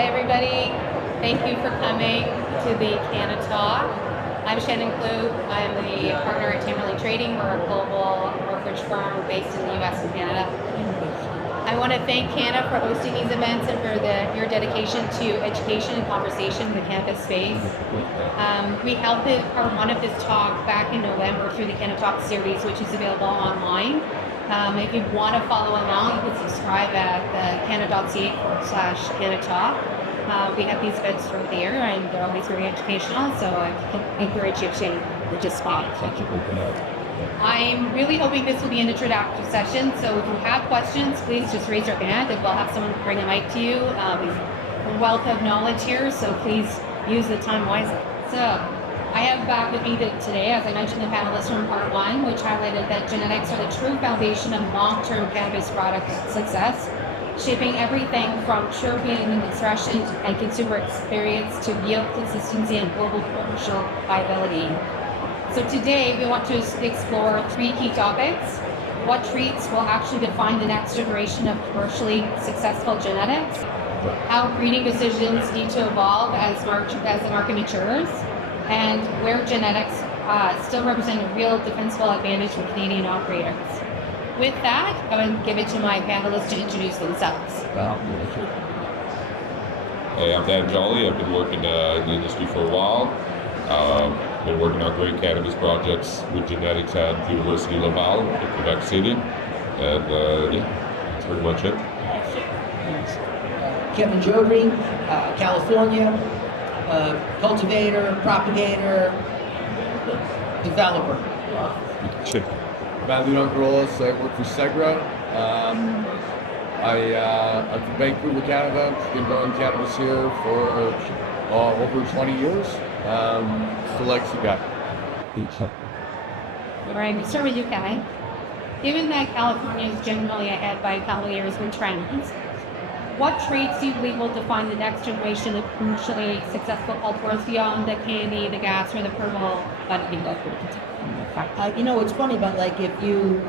Hi everybody, thank you for coming to the CANNAtalk. I'm Shannon Kloet. I'm the partner at Tamerlane Trading. We're a global brokerage firm based in the US and Canada. I want to thank CANNA for hosting these events and for your dedication to education and conversation in the cannabis space. We held part one of this talk back in November through the CANNAtalk series, which is available online. If you want to follow along, you can subscribe at canna.ca/CANNAtalk. We have these events through there, and they're always very educational, so I encourage you to participate. I'm really hoping this will be an introductory session, so if you have questions, please just raise your hand and we'll have someone bring a mic to you. We've a wealth of knowledge here, so please use the time wisely. So, I have back with me today, as I mentioned, the panelists from part one, which highlighted that genetics are the true foundation of long-term cannabis product success, shaping everything from terpene expression and consumer experience to yield consistency and global commercial viability. So today we want to explore three key topics: what traits will actually define the next generation of commercially successful genetics, how breeding decisions need to evolve as the market matures, and where genetics still represent a real defensible advantage for Canadian operators. With that, I will give it to my panelists to introduce themselves. Hey, I'm Joly. I've been working in the industry for a while. Been working on great cannabis projects with genetics at the University of Laval in Quebec City. And that's pretty much it. Kevin Jodrey, California, cultivator, propagator, developer. Don-Carolis, I work for Segra. I'm from Vancouver, Canada. Been growing cannabis here for over 20 years. Selects you guy. All right, we start with you, Kevin. Given that California is generally ahead by a couple of years with trends, what traits do you believe will define the next generation of commercially successful cultivars beyond the candy, the gas, or the purple budding? It's funny, but like if you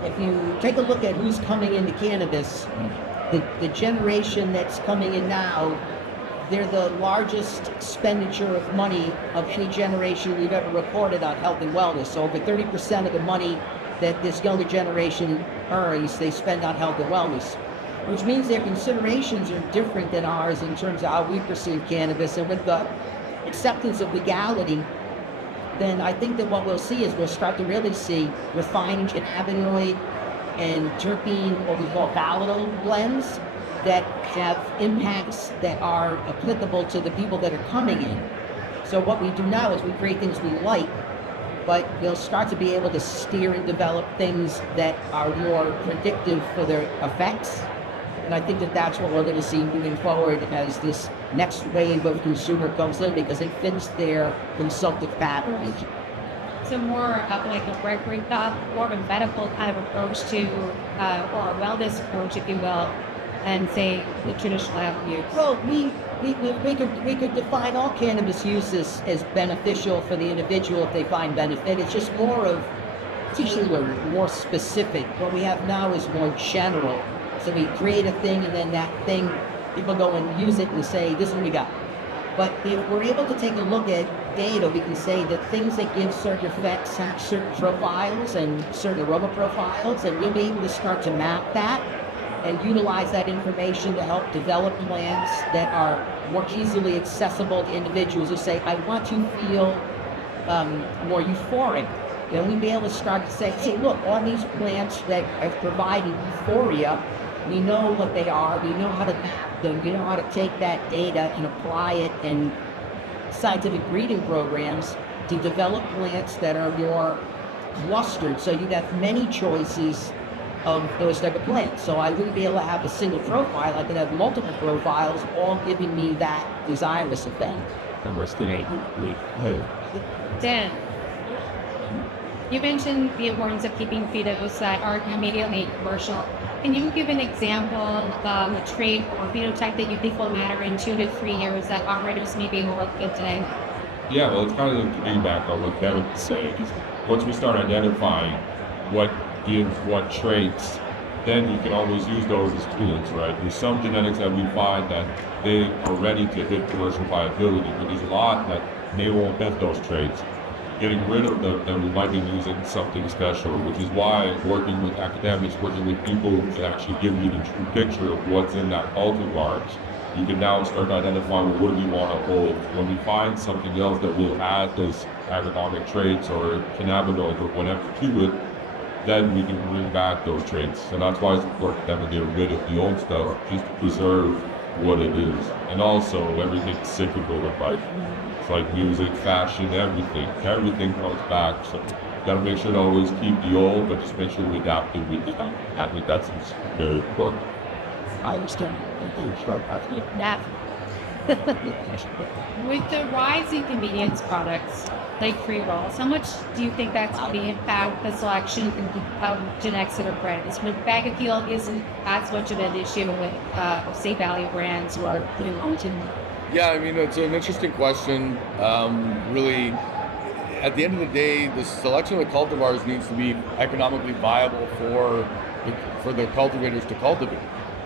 take a look at who's coming into cannabis, the generation that's coming in now, they're the largest expenditure of money of any generation we've ever recorded on health and wellness. So over 30% of the money that this younger generation earns, they spend on health and wellness, which means their considerations are different than ours in terms of how we perceive cannabis. And with the acceptance of legality, then I think that what we'll see is we'll start to really see refined cannabinoid and terpene, what we call volatile blends, that have impacts that are applicable to the people that are coming in. So what we do now is we create things we like, but we'll start to be able to steer and develop things that are more predictive for their effects. And I think that that's what we're going to see moving forward as this next wave of consumer comes in, because it fits their consumptive patterns. So more of like a Gregory thought, more of a medical kind of approach to, or a wellness approach, if you will, and say the traditional avenue. Well, we could define all cannabis uses as beneficial for the individual if they find benefit. It's just more of tailored, more specific. What we have now is more general. So we create a thing, and then that thing, people go and use it and say, this is what we got. But if we're able to take a look at data, we can say that things that give certain effects have certain profiles and certain aroma profiles, and we'll be able to start to map that and utilize that information to help develop plants that are more easily accessible to individuals who say, I want to feel more euphoric. Then we'd be able to start to say, hey, look, all these plants that have provided euphoria, we know what they are, we know how to map them, we know how to take that data and apply it in scientific breeding programs to develop plants that are more clustered. So you'd have many choices of those type of plants. So I wouldn't be able to have a single profile. I could have multiple profiles, all giving me that desirous effect. Dan, you mentioned the importance of keeping phenos that aren't immediately commercial. Can you give an example of a trait or phenotype that you think will matter in 2 to 3 years that operators may be able to look at today? Yeah, well, it's kind of piggyback on what Kevin said. Once we start identifying what gives what traits then you can always use those as tools, right? There's some genetics that we find that they are ready to hit commercial viability, but there's a lot that they won't hit those traits. Getting rid of them, then we might be using something special, which is why working with academics, working with people who can actually give you the true picture of what's in that cultivar, you can now start identifying, well, what do we want to hold? When we find something else that will add those agronomic traits or cannabinoids or whatever to it, then we can bring back those traits. And that's why it's important to get rid of the old stuff, just to preserve what it is. And also, everything's cyclical in life. It's like music, fashion, everything. Everything comes back. So you gotta make sure to always keep the old, but just make sure we adapt it with the I think that's very important. I understand. Yeah. With the rise in convenience products like pre-rolls, how much do you think that's going to impact the selection of genetics that are bred? With bag appeal isn't as much of an issue with, say, value brands or Yeah, I mean, it's an interesting question. Really, at the end of the day, the selection of the cultivars needs to be economically viable for the cultivators to cultivate.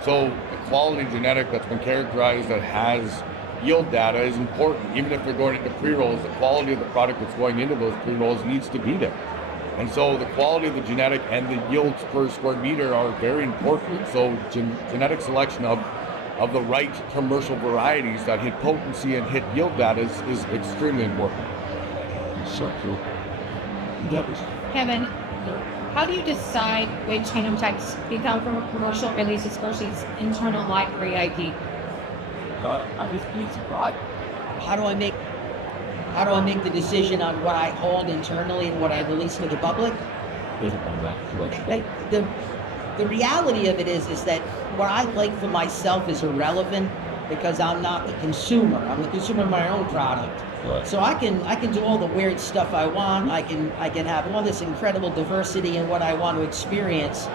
So a quality genetic that's been characterized that has yield data is important. Even if they're going into pre-rolls, the quality of the product that's going into those pre-rolls needs to be there. And so the quality of the genetic and the yields per square meter are very important. So genetic selection of the right commercial varieties that hit potency and hit yield data is extremely important. So cool. Kevin, how do you decide which genotypes become from a commercial release, especially internal library ID? How do I make the decision on what I hold internally and what I release to the public? The reality of it is that what I like for myself is irrelevant because I'm not the consumer. I'm the consumer of my own product. Right. So I can do all the weird stuff I want. I can have all this incredible diversity in what I want to experience.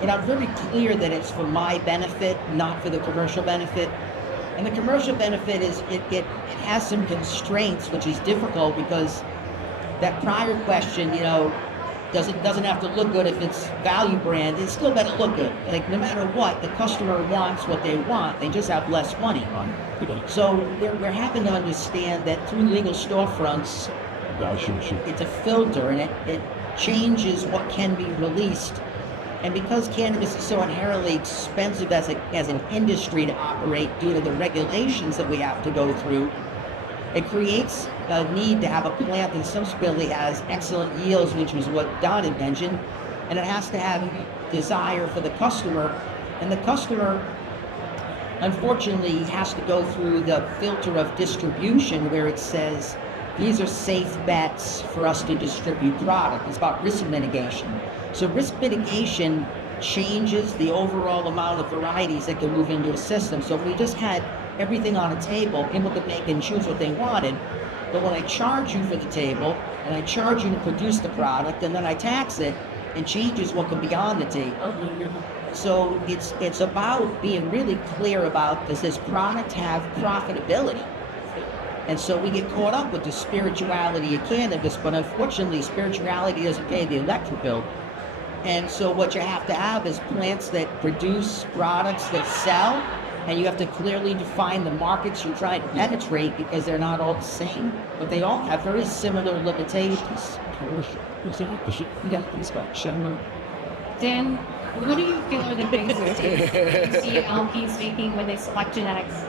But I'm very clear that it's for my benefit, not for the commercial benefit. And the commercial benefit is it has some constraints, which is difficult because that prior question, doesn't have to look good if it's value brand. It still better look good. Like no matter what, the customer wants what they want. They just have less money. So we're having to understand that through legal storefronts, it's a filter and it changes what can be released. And because cannabis is so inherently expensive as an industry to operate due to the regulations that we have to go through, it creates a need to have a plant that subsequently has excellent yields, which is what Don had mentioned, and it has to have desire for the customer. And the customer, unfortunately, has to go through the filter of distribution where it says, these are safe bets for us to distribute product. It's about risk mitigation. So risk mitigation changes the overall amount of varieties that can move into a system. So if we just had everything on a table, people could make and choose what they wanted. But when I charge you for the table, and I charge you to produce the product, and then I tax it, it changes what can be on the table. So it's about being really clear about, does this product have profitability? And so we get caught up with the spirituality of cannabis, but unfortunately spirituality doesn't pay the electric bill. And so what you have to have is plants that produce products that sell, and you have to clearly define the markets you're trying to penetrate because they're not all the same, but they all have very similar limitations. Dan, what do you feel are the biggest mistakes you see LPs making when they select genetics?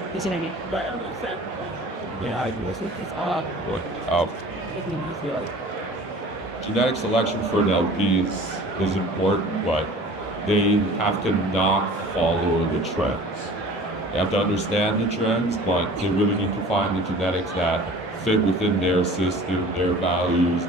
Genetic selection for an LP is important, but they have to not follow the trends. They have to understand the trends, but they really need to find the genetics that fit within their system, their values,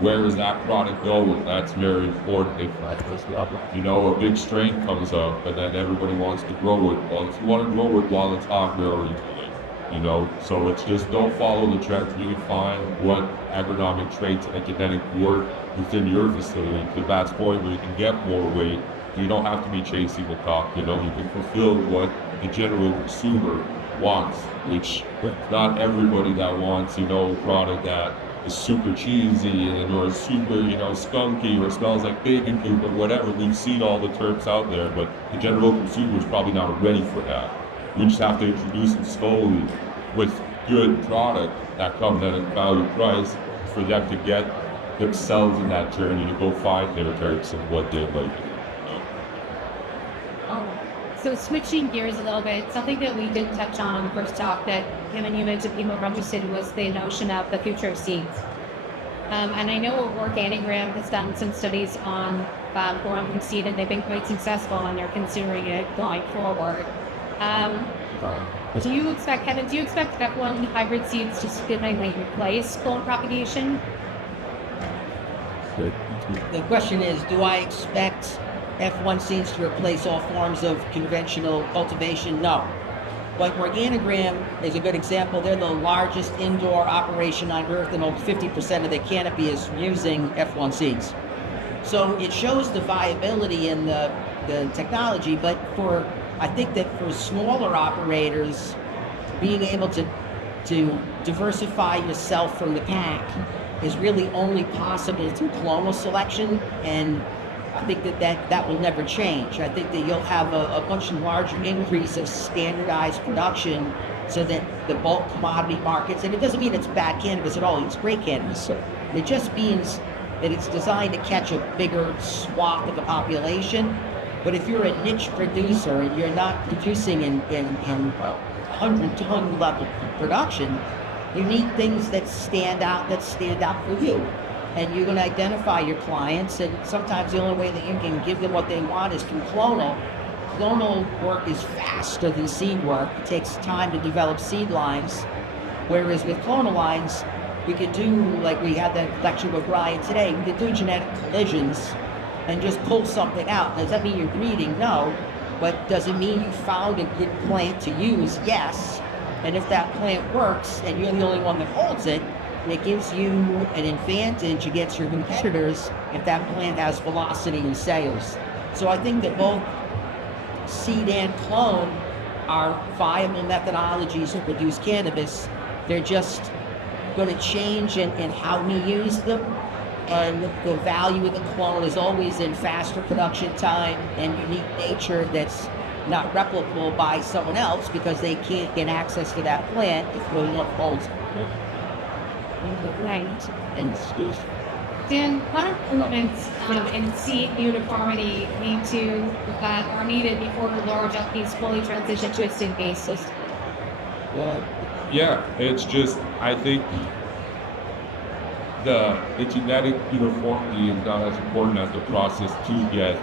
where is that product going? That's very important. A big strain comes up and then everybody wants to grow it. Well, if you want to grow it while it's hot, where are you doing? So it's just don't follow the trends. You can find what agronomic traits and genetic work within your facility, because that's point where you can get more weight. You don't have to be chasing the top. You can fulfill what the general consumer wants, which not everybody that wants, a product that is super cheesy or super, skunky or smells like bacon poop or whatever. We've seen all the terps out there, but the general consumer is probably not ready for that. We just have to introduce them slowly with good product that comes at a value price for them to get themselves in that journey to go find their terps and what they like. So switching gears a little bit, something that we did touch on the first talk that Kim and you mentioned people were interested was the notion of the future of seeds. And I know Organigram has done some studies on growing from seed, and they've been quite successful, and they're considering it going forward. Do you expect, Kevin, F1 hybrid seeds to significantly replace clone propagation? The question is, do I expect F1 seeds to replace all forms of conventional cultivation? No. But Organigram is a good example. They're the largest indoor operation on earth, and over 50% of their canopy is using F1 seeds. So it shows the viability in the technology, but I think that for smaller operators, being able to diversify yourself from the pack is really only possible through clonal selection, and I think that will never change. I think that you'll have a much larger increase of standardized production so that the bulk commodity markets, and it doesn't mean it's bad cannabis at all, it's great cannabis. It just means that it's designed to catch a bigger swath of the population. But if you're a niche producer and you're not producing in 100-ton level production, you need things that stand out for you. And you're going to identify your clients, and sometimes the only way that you can give them what they want is through clonal. Clonal work is faster than seed work. It takes time to develop seed lines, whereas with clonal lines, we could do, like we had that lecture with Ryan today, we could do genetic collisions and just pull something out. Does that mean you're breeding? No. But does it mean you found a good plant to use? Yes. And if that plant works and you're the only one that holds it, it gives you an advantage against your competitors if that plant has velocity in sales. So I think that both seed and clone are viable methodologies to produce cannabis. They're just going to change in how we use them. And the value of the clone is always in faster production time and unique nature that's not replicable by someone else because they can't get access to that plant if no one holds it. Right. Dan, what improvements in seed uniformity are needed before the large LPs fully transition to a seed-based system? Yeah, it's just, I think the genetic uniformity is not as important as the process to get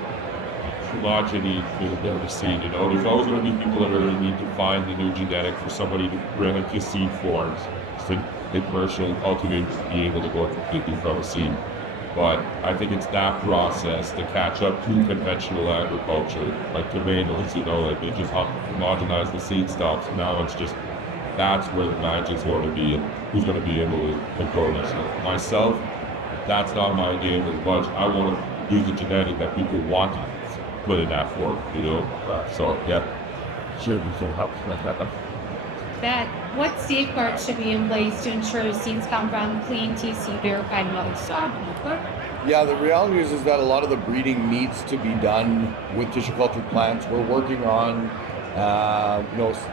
homogeny to the seed. There's always going to be people that are going to need to find the new genetic for somebody to bring it to seed forms. So the commercial cultivators to be able to go completely from a seed. But I think it's that process to catch up to conventional agriculture, like tomatoes, like they just homogenize the seed stocks. Now it's just, that's where the magic's going to be, and who's going to be able to grow this. Myself, that's not my game as much. I want to use the genetic that people want to put in that form, So, yeah. Sure, so help. What safeguards should be in place to ensure seeds come from clean TC verified mother stock? Yeah, the reality is that a lot of the breeding needs to be done with tissue cultured plants. We're working on,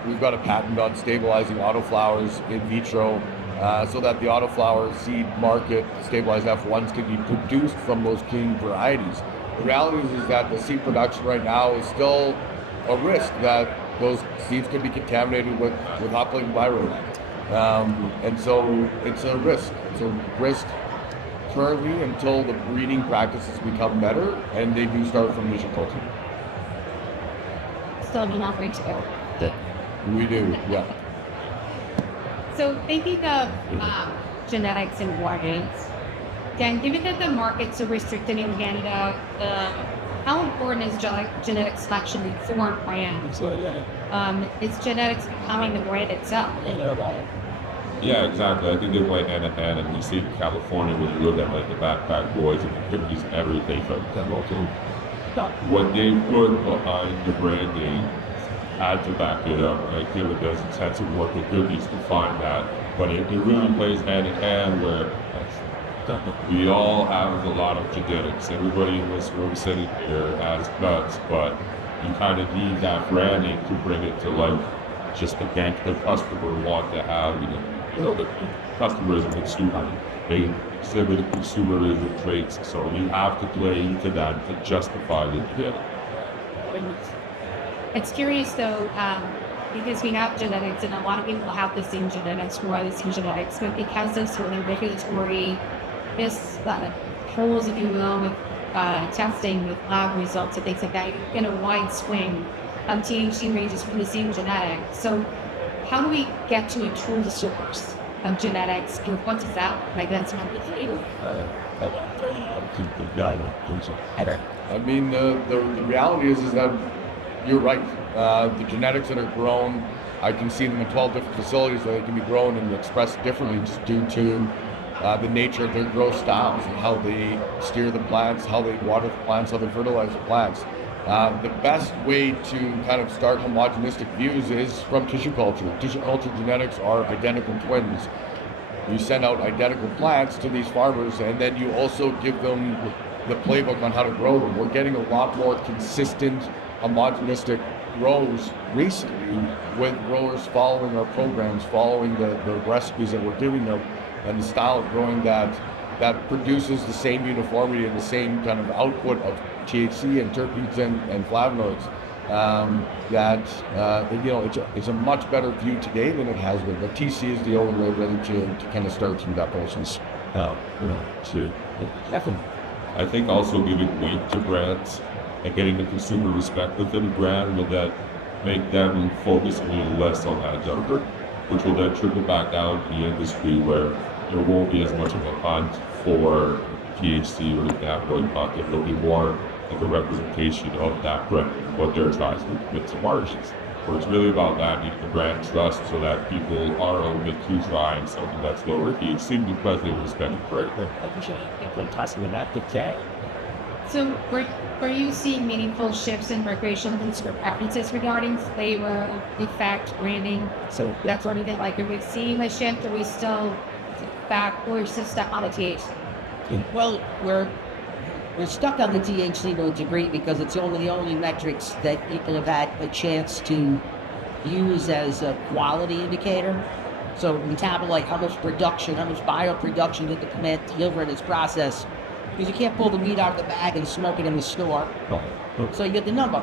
we've got a patent on stabilizing autoflowers in vitro so that the autoflower seed market, stabilized F1s, can be produced from those clean varieties. The reality is that the seed production right now is still a risk that those seeds could be contaminated with hop-latent virus. And so it's a risk. It's a risk currently until the breeding practices become better and they do start from tissue culture. Still not ready to go. We do, yeah. So thinking of genetics and warnings, again, given that the market's so restricted in Canada, how important is genetic selection for brands? Is genetics becoming the brand itself? Yeah, exactly. I think they play hand in hand, and you see in California when you look at like the Backpack Boys and the hippies and everything from what they put behind the branding had to back it up. I feel it does intensive work with cookies to find that, but it really plays hand in hand where we all have a lot of genetics. Everybody in this room sitting here has nuts, but you kind of need that branding to bring it to life. Just the customer want to have, the customer is a consumer. They exhibit consumerism traits, so you have to play into that to justify it. It's curious though, because we have genetics and a lot of people have the same genetics, grow the same genetics, but because of sort of regulatory holes, if you will, with testing, with lab results and things like that, you get a wide swing of THC ranges from the same genetic. So how do we get to a true source of genetics? And what does that, like, that's not the thing. I mean, the reality is that you're right. The genetics that are grown, I can see them in 12 different facilities that they can be grown and expressed differently just due to the nature of their growth styles and how they steer the plants, how they water the plants, how they fertilize the plants. The best way to kind of start homogenistic views is from tissue culture. Tissue culture genetics are identical twins. You send out identical plants to these farmers, and then you also give them the playbook on how to grow them. We're getting a lot more consistent, homogenistic grows recently with growers following our programs, following the recipes that we're giving them, and the style of growing that produces the same uniformity and the same kind of output of THC and terpenes and flavonoids. It's a much better view today than it has been. But TC is the only way really to kind of start through that process. I think also giving weight to brands and getting the consumer respect within the brand will that make them focus a little less on that number, which will then trickle back down to the industry where there won't be as much of a hunt for THC or the cannabinoid content. There'll be more of a representation of that brand, what they're trying to commit to margins. But it's really about that, needing the brand trust so that people are open to trying something that's lower THC because they respect the brand. So were you seeing meaningful shifts in recreational consumer preferences regarding flavor, effect, branding? So that's what I think. Like, are we seeing a shift? Are we still back? Or is it stuck on the THC? Well, we're stuck on the THC to a degree because it's the only metrics that people have had a chance to use as a quality indicator. So metabolite, how much production, how much bioproduction did the plant deliver in its process? Because you can't pull the meat out of the bag and smoke it in the store. So you get the number.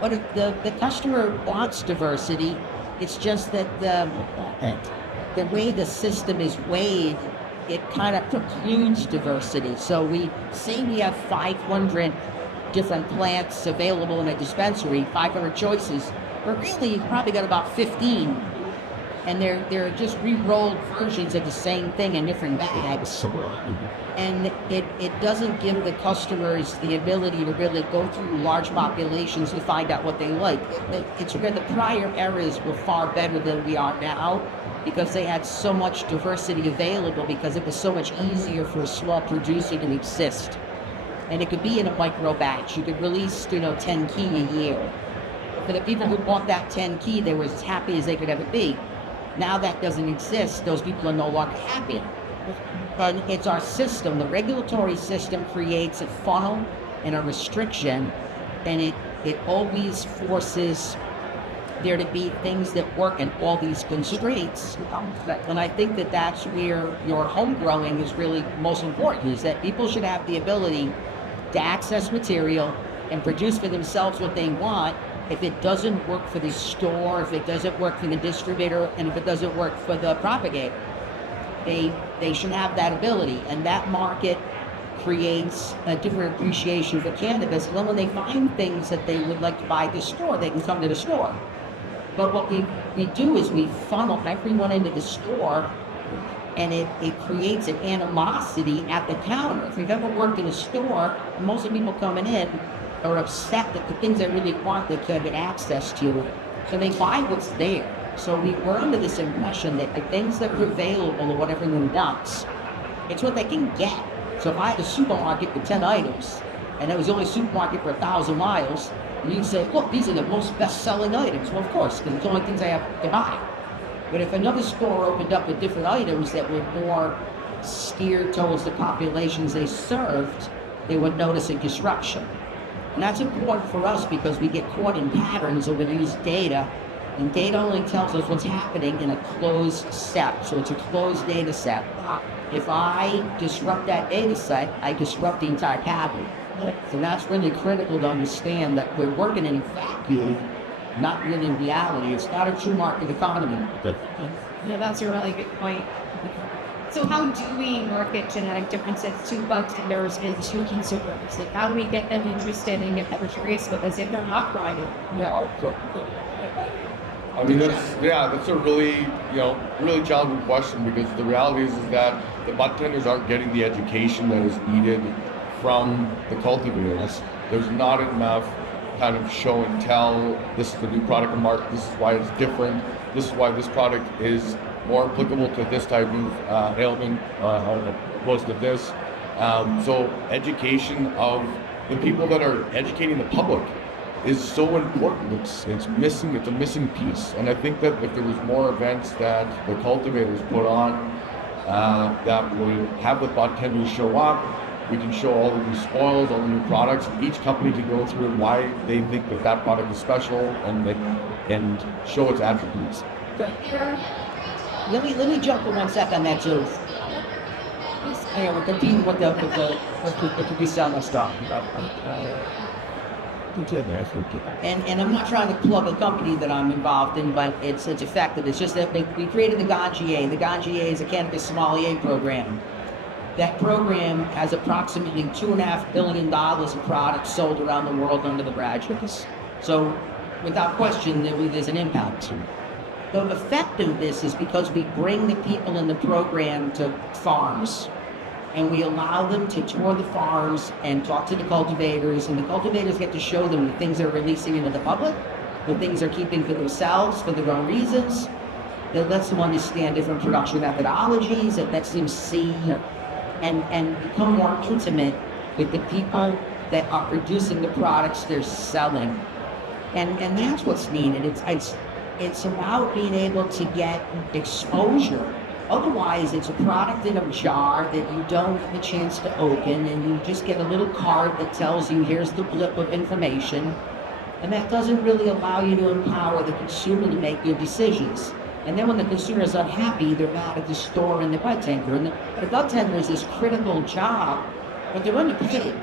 But if the customer wants diversity, it's just that the way the system is weighed, it kind of precludes diversity. So we say we have 500 different plants available in a dispensary, 500 choices, but really you've probably got about 15. And they're just re-rolled versions of the same thing in different bags. And it doesn't give the customers the ability to really go through large populations to find out what they like. It's where the prior eras were far better than we are now, because they had so much diversity available, because it was so much easier for a small producer to exist. And it could be in a micro batch. You could release 10 key a year. For the people who bought that 10 key, they were as happy as they could ever be. Now that doesn't exist. Those people are no longer happy. And it's our system. The regulatory system creates a funnel and a restriction, and it always forces there to be things that work in all these constraints. And I think that that's where your home growing is really most important, is that people should have the ability to access material and produce for themselves what they want. If it doesn't work for the store, if it doesn't work for the distributor, and if it doesn't work for the propagator, they should have that ability. And that market creates a different appreciation for cannabis. Then when they find things that they would like to buy at the store, they can come to the store. But what we do is we funnel everyone into the store, and it creates an animosity at the counter. If you've ever worked in a store, most of the people coming in are upset that the things they really want they can't get access to. So they buy what's there. So we're under this impression that the things that are available or whatever everyone wants, it's what they can get. So if I had a supermarket with 10 items, and it was the only supermarket for 1,000 miles, You say, look, these are the most best-selling items. Well, of course, because it's the only things I have to buy. But if another store opened up with different items that were more steered towards the populations they served, they would notice a disruption. And that's important for us because we get caught in patterns over these data, and data only tells us what's happening in a closed set. So it's a closed data set. If I disrupt that data set, I disrupt the entire pattern. So that's really critical to understand that we're working in a vacuum, not really in reality. It's not a true market economy. Yeah, that's a really good point. So how do we market genetic differences to budtenders and to consumers? Like, how do we get them interested and get them curious with us if they're not trying it? I mean, that's a really, really challenging question, because the reality is that the budtenders aren't getting the education that is needed from the cultivators. There's not enough kind of show and tell. This is the new product in market. This is why it's different. This is why this product is more applicable to this type of ailment opposed to this. So education of the people that are educating the public is so important. It's a missing piece. And I think that if there was more events that the cultivators put on that would have the budtenders show up, we can show all the new spoils, all the new products. Each company can go through why they think that product is special and show its attributes. Let me jump for 1 second on that too. We're competing with the reseller stuff. And I'm not trying to plug a company that I'm involved in, but it's a fact that it's just that we created the Ganjier. The Ganjier is a cannabis sommelier program. That program has approximately $2.5 billion of products sold around the world under the graduates. So, without question, there's an impact. The effect of this is because we bring the people in the program to farms, and we allow them to tour the farms and talk to the cultivators, and the cultivators get to show them the things they're releasing into the public, the things they're keeping for themselves for their own reasons. That lets them understand different production methodologies. It lets them see and become more intimate with the people that are producing the products they're selling. And that's what's needed. It's about being able to get exposure. Otherwise, it's a product in a jar that you don't have a chance to open, and you just get a little card that tells you, here's the blip of information. And that doesn't really allow you to empower the consumer to make good decisions. And then when the consumer is unhappy, they're mad at the store and the budtender. And the budtender is this critical job, but they're underpaid.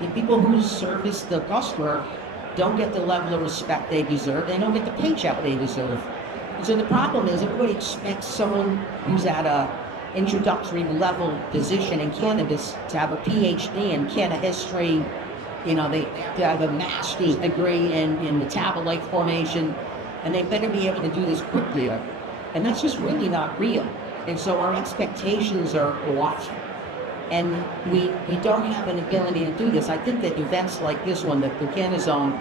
The people who service the customer don't get the level of respect they deserve. They don't get the paycheck they deserve. And so the problem is everybody expects someone who's at a introductory level position in cannabis to have a PhD in CANNA history. They have a master's degree in metabolite formation, and they better be able to do this quickly. And that's just really not real. And so our expectations are off. And we don't have an ability to do this. I think that events like this one, the CANNA Zone,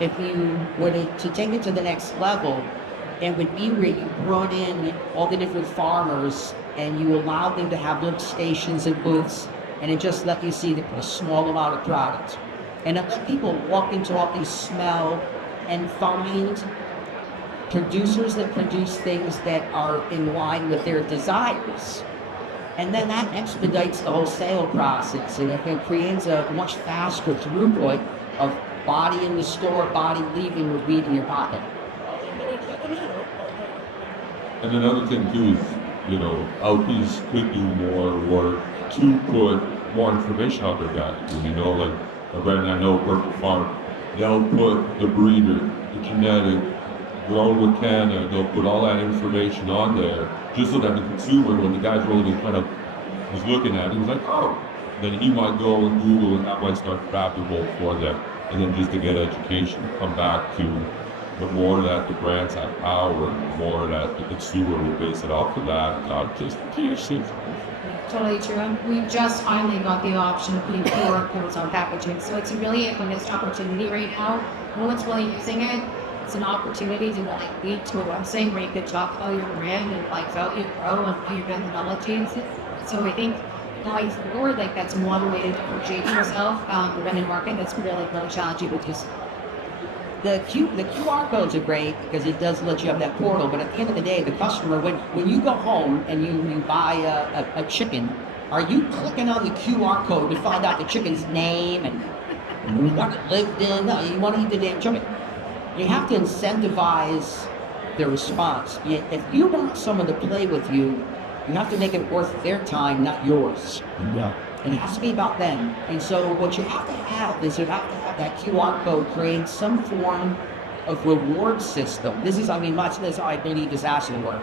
if you were to take it to the next level, it would be where you brought in all the different farmers and you allowed them to have little stations and booths, and it just let you see a small amount of product. And let people walk into all these smell and find producers that produce things that are in line with their desires. And then that expedites the whole sale process, and it creates a much faster throughput of body in the store, body leaving with weed in your pocket. And another thing too is, LPs could do more work to put more information out there, guys. Like I know Purple Farm, they'll put the breeder, the genetic, grown with CANNA, they'll put all that information on there, just so that the consumer, when the guy's really kind of was looking at it, he's like, oh, then he might go and Google, and that might start rabbit hole for them. And then just to get education, come back to the more that the brands have power, the more that the consumer will base it off of that, not just THC. Totally true. And we just finally got the option of putting QR codes on packaging. So it's really a missed opportunity right now. No one's really using it. It's an opportunity to lead to a website where you could talk about your brand and how you grow and how your methodology. So I think going forward, that's one way to differentiate yourself in the market. That's really challenging because the QR codes are great because it does let you have that portal, but at the end of the day, the customer, when you go home and you buy a chicken, are you clicking on the QR code to find out the chicken's name and what it lived in? No, you want to eat the damn chicken. You have to incentivize the response. If you want someone to play with you, you have to make it worth their time, not yours. Yeah. And it has to be about them. And so what you have to have is you have to have that QR code create some form of reward system. This is, I mean, much as I believe disaster work.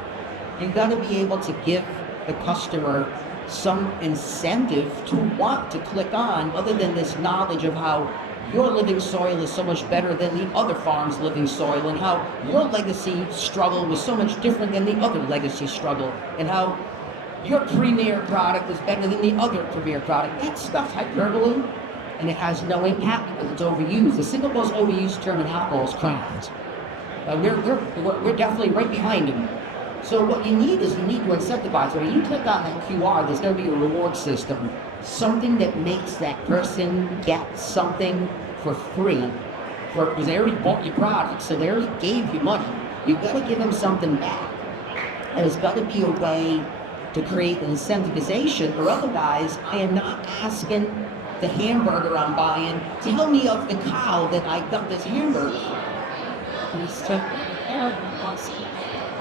You've got to be able to give the customer some incentive to want to click on, other than this knowledge of how your living soil is so much better than the other farm's living soil, and how your legacy struggle was so much different than the other legacy struggle, and how your premier product is better than the other premier product. That stuff's hyperbole, and it has no impact because it's overused. The single most overused term in alcohol is craft. We're definitely right behind them. So what you need is you need to incentivize. When you click on that QR, there's going to be a reward system, something that makes that person get something for free, because they already bought your product, so they already gave you money. You've got to give them something back, and it's got to be a way to create an incentivization, or otherwise I am not asking the hamburger I'm buying, tell me of the cow that I got this hamburger from.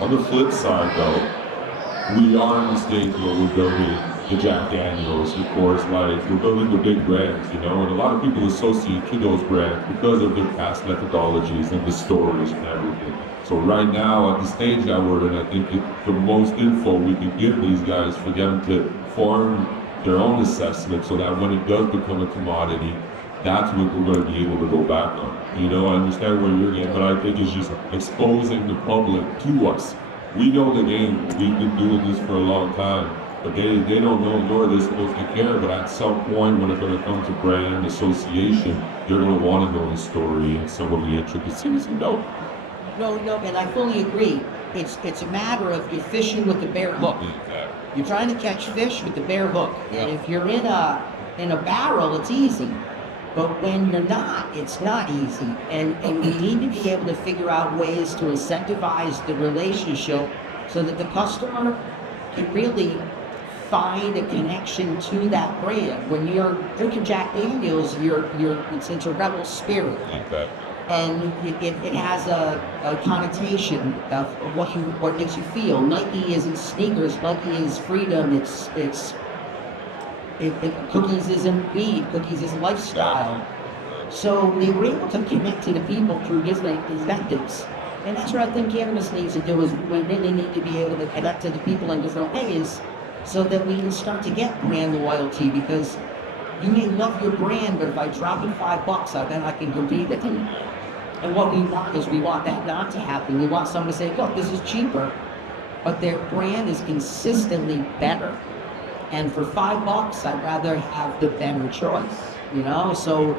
On the flip side, though, we are in the stage where we're building the Jack Daniels, of course, like we're building the big brands, you know, and a lot of people associate to those brands because of their past methodologies and the stories and everything. So right now, at the stage that we're in, I think the most info we can give these guys for them to form their own assessment, so that when it does become a commodity, that's what we're going to be able to go back on. You know, I understand where you're getting, but I think it's just exposing the public to us. We know the game. We've been doing this for a long time, but they don't know, nor are they supposed to care. But at some point, when it's going to come to brand association, they're going to want to know the story and some of the intricacies. No, and I fully agree. It's a matter of you're fishing with the bare hook. You're trying to catch fish with the bare hook. Yeah. And if you're in a barrel, it's easy. But when you're not, it's not easy. And we need to be able to figure out ways to incentivize the relationship so that the customer can really find a connection to that brand. When you're drinking Jack Daniels, it's a rebel spirit. Like that. And it has a connotation of what makes you feel. Nike isn't sneakers, Nike is freedom, cookies isn't weed, cookies is lifestyle. So they were able to connect to the people through different perspectives. And that's what I think cannabis needs to do, is we really need to be able to connect to the people in different ways so that we can start to get brand loyalty, because you may love your brand, but if I drop it $5, I bet I can compete with you. And what we want is we want that not to happen. We want someone to say, look, this is cheaper, but their brand is consistently better. And for $5, I'd rather have the better choice, you know? So,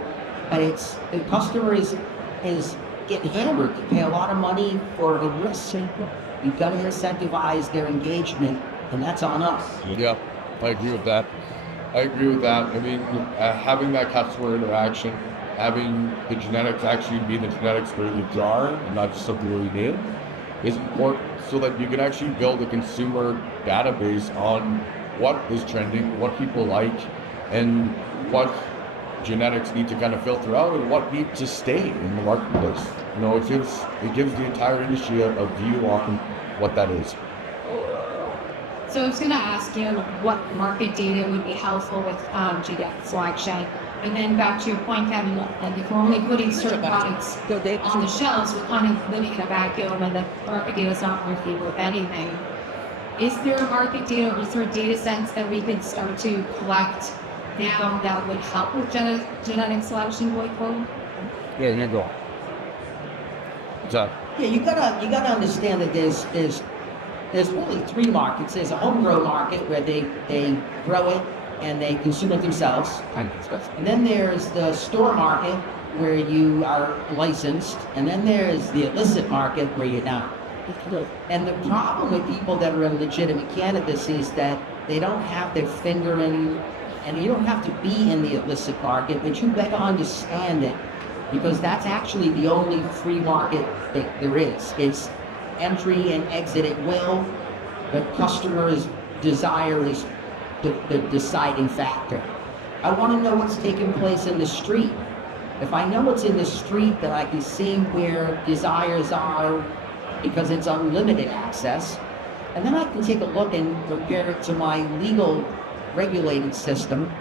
but the customer is getting hammered to pay a lot of money for a risk. You've got to incentivize their engagement, and that's on us. Yeah, I agree with that. I mean, having that customer interaction, having the genetics actually be the genetics for the jar and not just something really new, is important, so that you can actually build a consumer database on what is trending, what people like, and what genetics need to kind of filter out, and what needs to stay in the marketplace. You know, it gives the entire industry a view on what that is. So I was going to ask you what market data would be helpful with genetic selection. And then back to your point, Kevin, that if we're only putting certain products on the shelves, we're kind of living in a vacuum, and the market data is not working with anything. Is there a market data, or is there data sets that we can start to collect now that would help with genetic selection going forward? Yeah, go on. So, Yeah, you gotta understand that there's really three markets. There's a home grow market where they grow it and they consume it themselves. And then there's the store market where you are licensed. And then there's the illicit market where you're not. And the problem with people that are in legitimate cannabis is that they don't have their finger in, and you don't have to be in the illicit market, but you better understand it. because that's actually the only free market that there is. It's entry and exit at will. The customer's desire is the deciding factor. I want to know what's taking place in the street. If I know what's in the street, then I can see where desires are because it's unlimited access. And then I can take a look and compare it to my legal regulated system,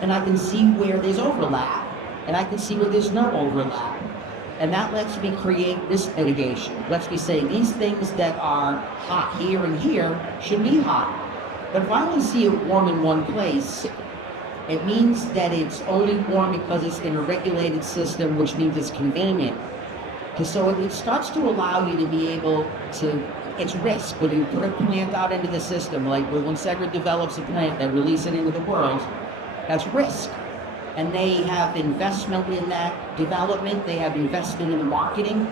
and I can see where there's overlap, and I can see where there's no overlap. And that lets me create risk mitigation. Lets me say these things that are hot here and here should be hot. But if I only see it warm in one place, it means that it's only warm because it's in a regulated system, which means it's convenient. And so it starts to allow you to be able to, it's risk. When you put a plant out into the system, like when Segra develops a plant and release it into the world, that's risk. And they have investment in that development, they have investment in the marketing.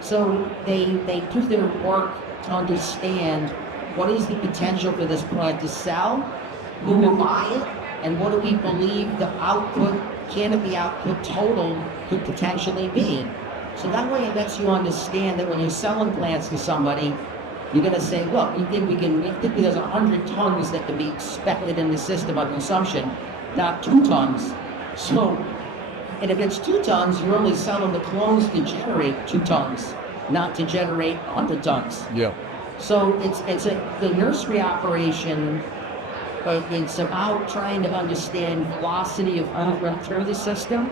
So they do their work to understand what is the potential for this plant to sell, who will buy it, and what do we believe the output, canopy output total could potentially be. So that way it lets you understand that when you're selling plants to somebody, you're going to say, look, we think there's 100 tons that could be expected in the system of consumption, not 2 tons. So, and if it's 2 tons, you're only selling the clones to generate 2 tons, not to generate 100 tons. Yeah. So the nursery operation, it's about trying to understand velocity of output through the system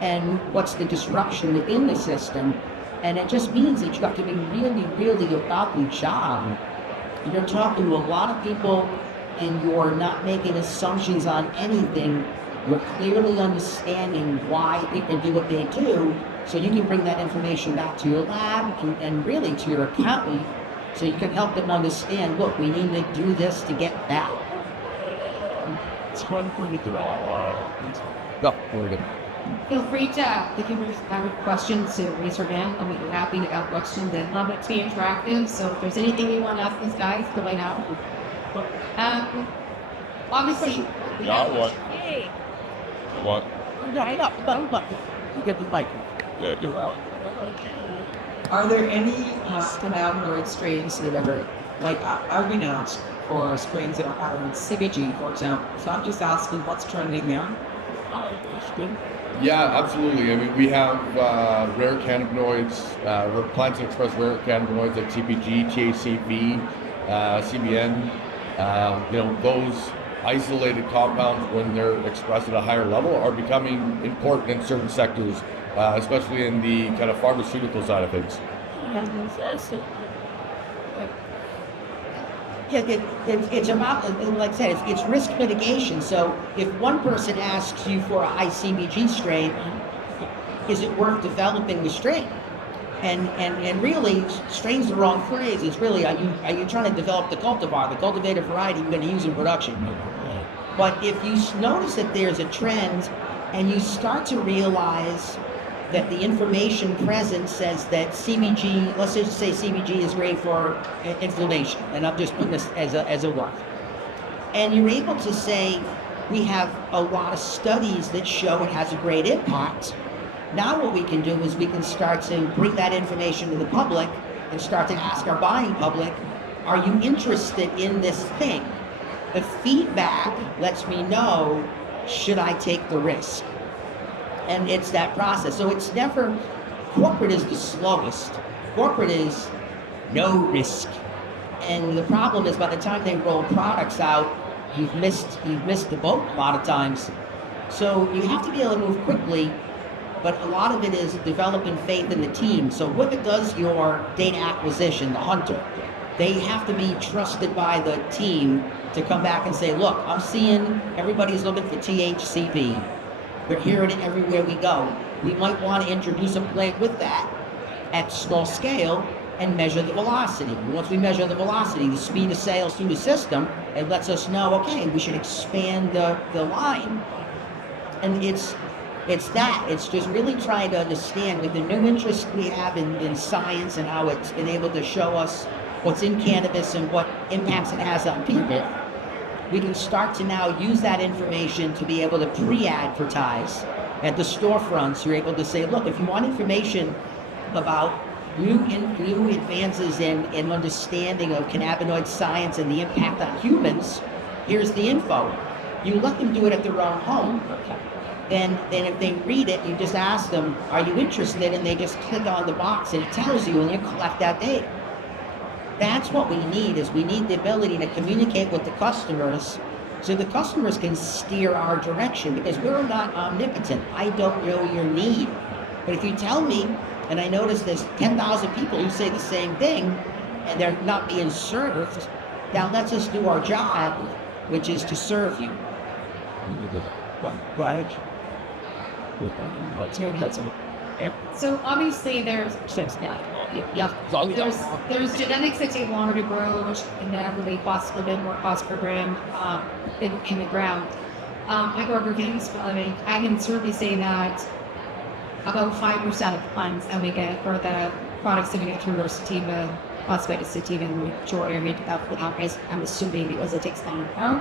and what's the disruption within the system. And it just means that you have to be really, really about the job. You're talking to a lot of people and you're not making assumptions on anything. You're clearly understanding why people do what they do, so you can bring that information back to your lab and really to your accountant, so you can help them understand, look, we need to do this to get that. No, we're good. Feel free to, if you have questions, to raise your hand. I'll be happy to have questions and love it to be interactive. So if there's anything you want to ask these guys, go right now. Obviously, Not what? Hey. What? You get the mic. Yeah, you're out. Are there any cannabinoid strains that are like argonauts or strains that are CBG, for example? So I'm just asking what's trending there. Yeah, absolutely. I mean, we have rare cannabinoids, plants that express rare cannabinoids like CPG, THCV, CBN. Those isolated compounds, when they're expressed at a higher level, are becoming important in certain sectors, especially in the kind of pharmaceutical side of things. It's about, like I said, it's risk mitigation. So if one person asks you for a high CBG strain, is it worth developing the strain? And really, strain's the wrong phrase. It's really, are you trying to develop the cultivar, the cultivated variety you're going to use in production? But if you notice that there's a trend and you start to realize that the information present says that CBG, let's just say CBG is great for inflammation, and I'm just putting this as a one. And you're able to say, we have a lot of studies that show it has a great impact. Now what we can do is we can start to bring that information to the public and start to ask our buying public, are you interested in this thing? The feedback lets me know, should I take the risk? And it's that process. So it's never, corporate is the slowest. Corporate is no risk. And the problem is by the time they roll products out, you've missed the boat a lot of times. So you have to be able to move quickly, but a lot of it is developing faith in the team. So whoever does your data acquisition, the hunter, they have to be trusted by the team to come back and say, look, I'm seeing everybody's looking for THCV. We're hearing it everywhere we go. We might want to introduce a plant with that at small scale and measure the velocity. Once we measure the velocity, the speed of sales through the system, it lets us know, okay, we should expand the line. And it's that. It's just really trying to understand with the new interest we have in science and how it's been able to show us what's in cannabis and what impacts it has on people. We can start to now use that information to be able to pre-advertise At the storefronts, you're able to say, look, if you want information about new advances in understanding of cannabinoid science and the impact on humans, here's the info. You let them do it at their own home. Then if they read it, you just ask them, are you interested? And they just click on the box and it tells you, and you collect that data. That's what we need, is we need the ability to communicate with the customers so the customers can steer our direction, because we're not omnipotent. I don't know your need. But if you tell me, and I notice there's 10,000 people who say the same thing, and they're not being served, that lets us do our job, which is to serve you. Right. So obviously there's genetics that take longer to grow, which inevitably cost a bit more cost per gram in the ground. I grow organics, but I can certainly say that about 5% of the funds that we get for the products that we get through our sativa, phosphate sativa, and Joly, I'm assuming because it takes time to grow.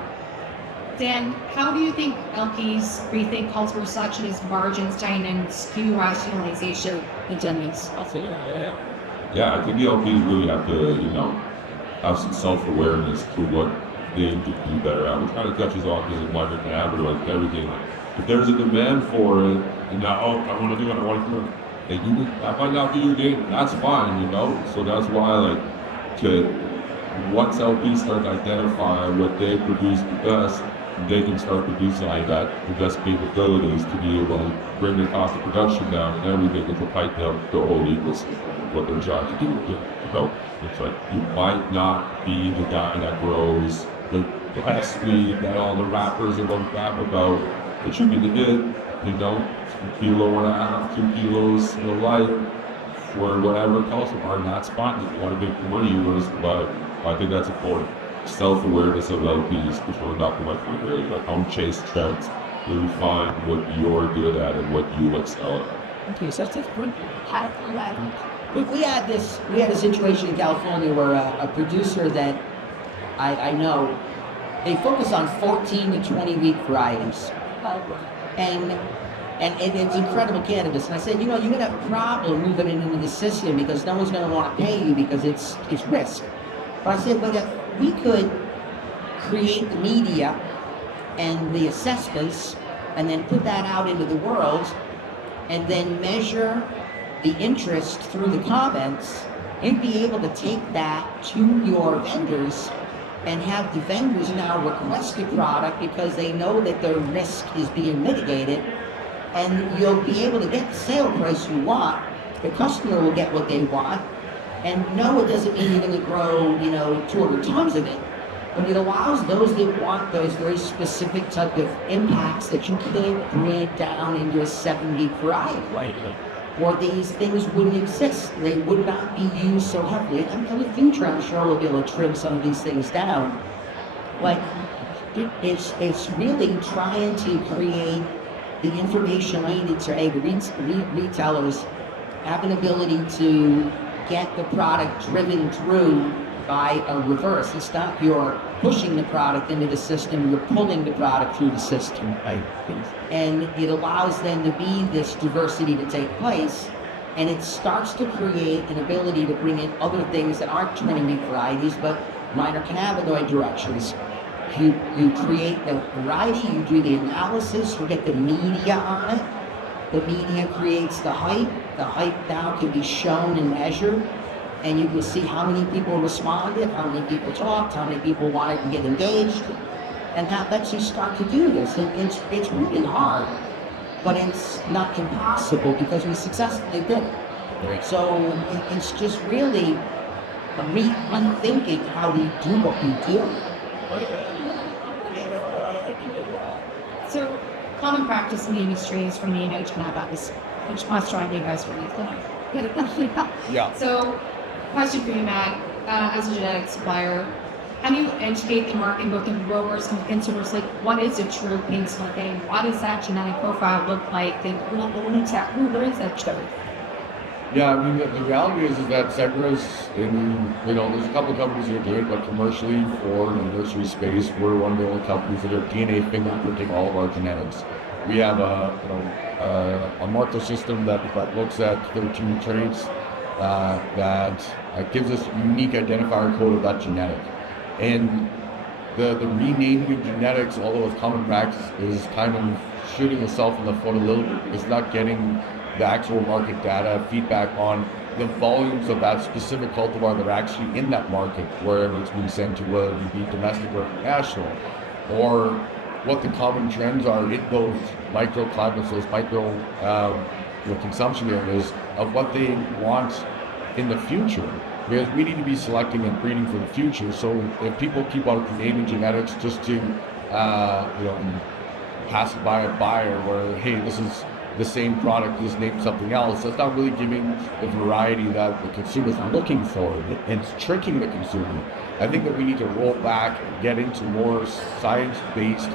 Dan, how do you think LPs rethink culture such as margins, tying and SKU rationalization in genetics? Yeah, I think the LPs really have to, have some self-awareness to what they need to do better at. It kind of touches on this minor cannabinoids and everything. If there's a demand for it, I want to do it, I want to do it. That might not be your game, that's fine, So that's why, once LPs start to identify what they produce the best, they can start producing the best capabilities to be able to bring the cost of production down and everything, to tighten up the whole ecosystem, what they're trying to do. It's like, you might not be the guy that grows the best weed that all the rappers are going to rap about. It should be the good, 1.5 kilos, 2 kilos, light, or whatever cultivar, and that's fine. If you want to make the money, but I think that's important. Self-awareness of LPs, which we're not really don't chase trends. Really find what you're good at and what you excel at. Okay, so that's good. We had a situation in California where a producer that I know, they focus on 14 to 20 week varieties. And it's incredible cannabis. And I said, you're going to have a problem moving it into the system because no one's going to want to pay you because it's risk. But I said, but if we could create the media and the assessments and then put that out into the world and then measure the interest through the comments, you'd be able to take that to your vendors and have the vendors now request a product because they know that their risk is being mitigated, and you'll be able to get the sale price you want. The customer will get what they want. And no, it doesn't mean you're going to grow, 200 tons of it, but it allows those that want those very specific type of impacts that you can't bring down into a 7-week variety. Or these things wouldn't exist. They would not be used so heavily. And in the future, I'm sure we'll be able to trim some of these things down. But it's really trying to create the information needed to retailers have an ability to get the product driven through by a reverse. It's not you're pushing the product into the system, you're pulling the product through the system. And it allows then to be this diversity to take place, and it starts to create an ability to bring in other things that aren't 20-week varieties, but minor cannabinoid directions. You create the variety, you do the analysis, you get the media on it. The media creates the hype. The hype now can be shown and measured, and you can see how many people responded, how many people talked, how many people wanted to get engaged, and that lets you start to do this. And it's really hard, but it's not impossible because we successfully did it. So it's just really rethinking how we do what we do. So, common practice in the industry is from the cannabis, which must try you guys really Yeah. So, question for you, Matt, as a genetic supplier, how do you educate the market, both the growers and the consumers? What is a true pink smoking? What does that genetic profile look like? And who is that true? Yeah, I mean, the reality is that Segra's there's a couple of companies that are doing it, but commercially for the nursery space, we're one of the only companies that are DNA fingerprinting all of our genetics. We have a marker system that looks at 13 traits that gives us a unique identifier code of that genetic. And the renaming of genetics, although it's common practice, is kind of shooting itself in the foot a little bit. It's not getting the actual market data feedback on the volumes of that specific cultivar that are actually in that market, wherever it's being sent to, whether it be domestic or international, or what the common trends are in those microclimates, those micro consumption areas of what they want in the future. Because we need to be selecting and breeding for the future. So if people keep on naming genetics just to pass it by a buyer, where hey, this is the same product, just name something else, that's not really giving the variety that the consumers are looking for. It's tricking the consumer. I think that we need to roll back and get into more science-based,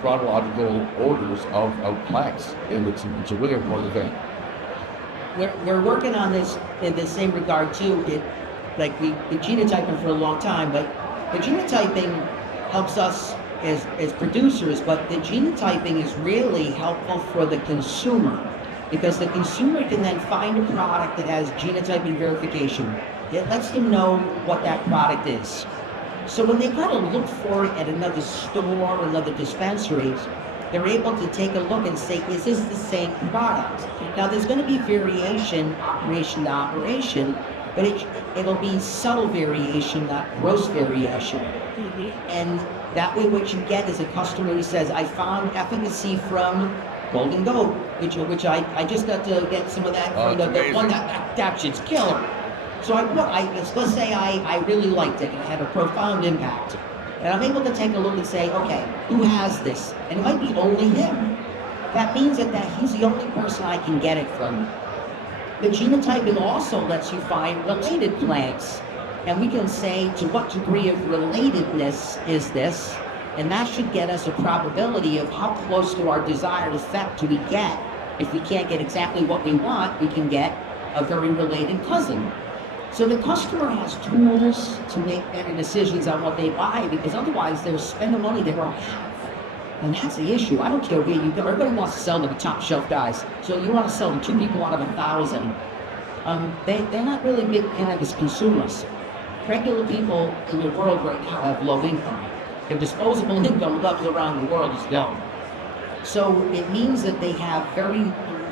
chronological orders of plants, and it's a really important thing. We're working on this in the same regard too. We've been genotyping for a long time, but the genotyping helps us as producers, but the genotyping is really helpful for the consumer, because the consumer can then find a product that has genotyping verification. It lets them know what that product is. So when they kind of look for it at another store or another dispensary, they're able to take a look and say, is this the same product? Now there's going to be variation, operation to operation, but it'll be subtle variation, not gross variation. And that way what you get is a customer who says, I found efficacy from Golden Goat, which I just got to get some of that from the one that shit's killer. So let's say I really liked it and it had a profound impact. And I'm able to take a look and say, okay, who has this? And it might be only him. That means that he's the only person I can get it from. The genotyping also lets you find related plants. And we can say to what degree of relatedness is this, and that should get us a probability of how close to our desired effect do we get. If we can't get exactly what we want, we can get a very related cousin. So the customer has tools to make better decisions on what they buy, because otherwise they'll spend the money they don't have. And that's the issue. I don't care where you go. Everybody wants to sell to the top shelf guys. So you want to sell to 2 people out of 1,000. They're not really big cannabis consumers. Regular people in the world right now have low income. Their disposable income levels around the world is down. So it means that they have very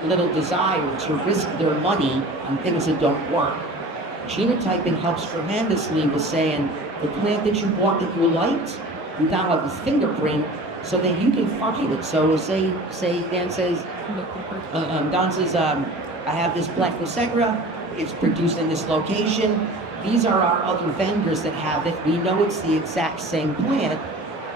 little desire to risk their money on things that don't work. Genotyping helps tremendously with saying the plant that you bought that you liked, you now have a fingerprint so that you can find it. So say Dan says, Don says, I have this plant from Segra, it's produced in this location. These are our other vendors that have it. We know it's the exact same plant.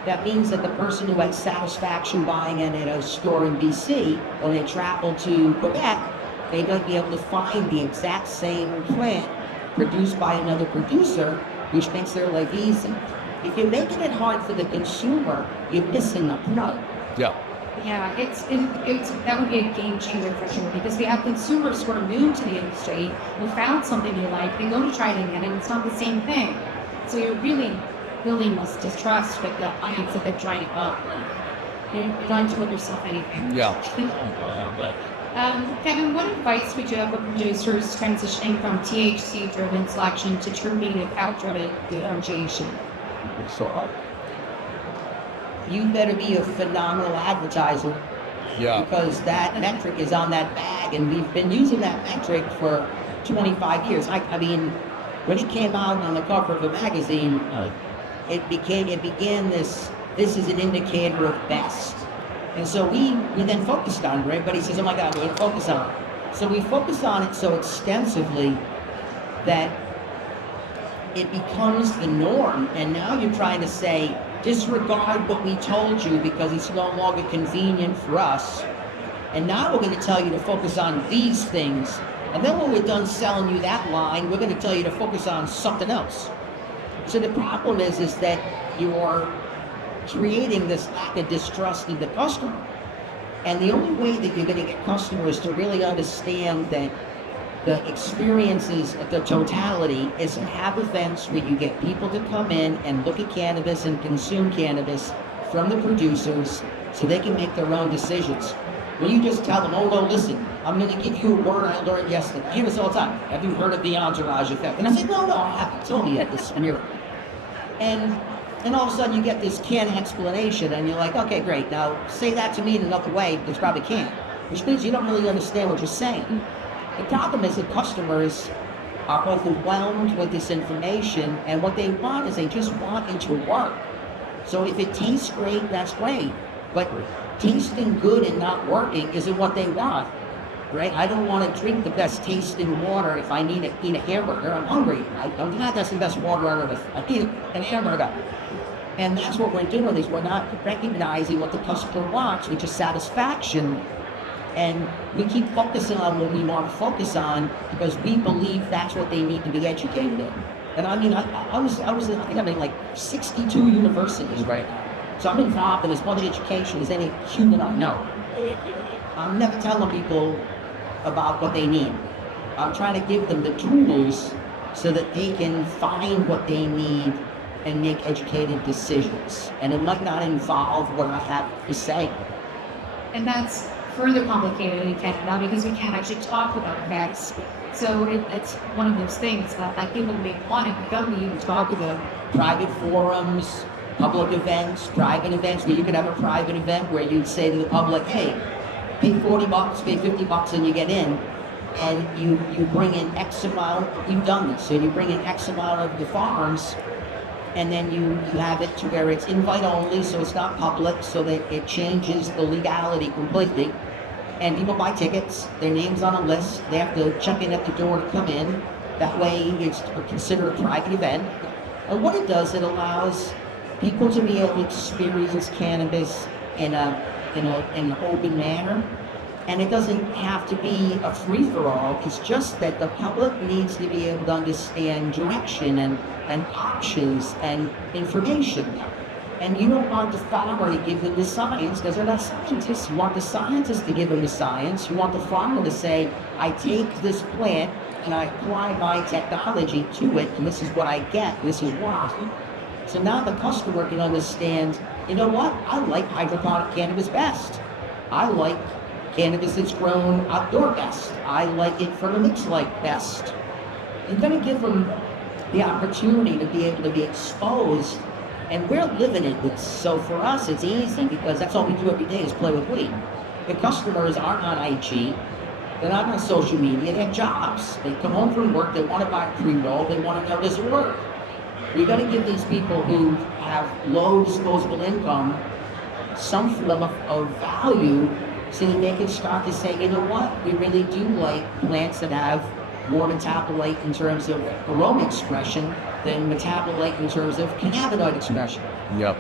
That means that the person who had satisfaction buying it at a store in BC, when they travel to Quebec, they might be able to find the exact same plant produced by another producer, which makes their life easy. If you're making it hard for the consumer, you're missing a point. Yeah. Yeah, it's that would be a game changer for sure, because we have consumers who are new to the industry who found something they like, they go to try it again, and it's not the same thing. So you really must distrust with the audience that they're trying out. You're not to put yourself anything. Yeah. Kevin, what advice would you have for producers transitioning from THC-driven selection to terpene and cow-driven differentiation? So you better be a phenomenal advertiser. Yeah. Because that metric is on that bag, and we've been using that metric for 25 years. I mean, when it came out on the cover of the magazine, it began this is an indicator of best. And so we then focused on it. Everybody says, oh my God, we're going to focus on it. So we focus on it so extensively that it becomes the norm. And now you're trying to say, disregard what we told you because it's no longer convenient for us. And now we're going to tell you to focus on these things. And then when we're done selling you that line, we're going to tell you to focus on something else. So the problem is that you're creating this lack of distrust in the customer. And the only way that you're going to get customers to really understand that the experiences of the totality is to have events where you get people to come in and look at cannabis and consume cannabis from the producers so they can make their own decisions. When you just tell them, oh no, listen, I'm going to give you a word I learned yesterday. I hear this all the time. Have you heard of the entourage effect? And I say, no, I haven't told me yet this mirror. And all of a sudden you get this CANNA explanation and you're like, okay, great. Now say that to me in another way, because probably can't. Which means you don't really understand what you're saying. The problem is that customers are overwhelmed with this information, and what they want is they just want it to work. So if it tastes great, that's great. But tasting good and not working isn't what they want, right? I don't want to drink the best tasting water if I need to eat a hamburger. I'm hungry. I'm not, that's the best water I've ever. I eat a hamburger. And that's what we're doing, is we're not recognizing what the customer wants, which is satisfaction. And we keep focusing on what we want to focus on because we believe that's what they need to be educated in. And I mean, I think I'm in like 62 universities right now. So I'm involved in as much education as any human I know. I'm never telling people about what they need. I'm trying to give them the tools so that they can find what they need and make educated decisions. And it might not involve what I have to say. And that's further complicated in Canada because we can't actually talk about facts. So it's one of those things that I think would make fun of the government to talk about. Private forums, public events, private events, where you could have a private event where you'd say to the public, hey, pay $40, pay $50 and you get in. And you bring in X amount, you've done this, so you bring in X amount of the farms, and then you have it to where it's invite only, so it's not public, so that it changes the legality completely. And people buy tickets, their name's on a list, they have to check in at the door to come in. That way it's considered a private event. And what it does, it allows people to be able to experience cannabis in an open manner. And it doesn't have to be a free-for-all, it's just that the public needs to be able to understand direction and options and information. And you don't want the farmer to give them the science, because they're not scientists. You want the scientist to give them the science. You want the farmer to say, I take this plant and I apply my technology to it, and this is what I get, this is why. So now the customer can understand, you know what, I like hydroponic cannabis best. I like cannabis that's grown outdoor best. I like it from a mixed light best. You're going to give them the opportunity to be able to be exposed, and we're living it. So for us, it's easy because that's all we do every day is play with weed. The customers aren't on IG, they're not on social media, they have jobs. They come home from work, they want to buy a pre-roll, they want to know does it work. We've got to give these people who have low disposable income some form of value so that they can start to say, you know what, we really do like plants that have more metabolite in terms of aroma expression than metabolite in terms of cannabinoid expression. Yep.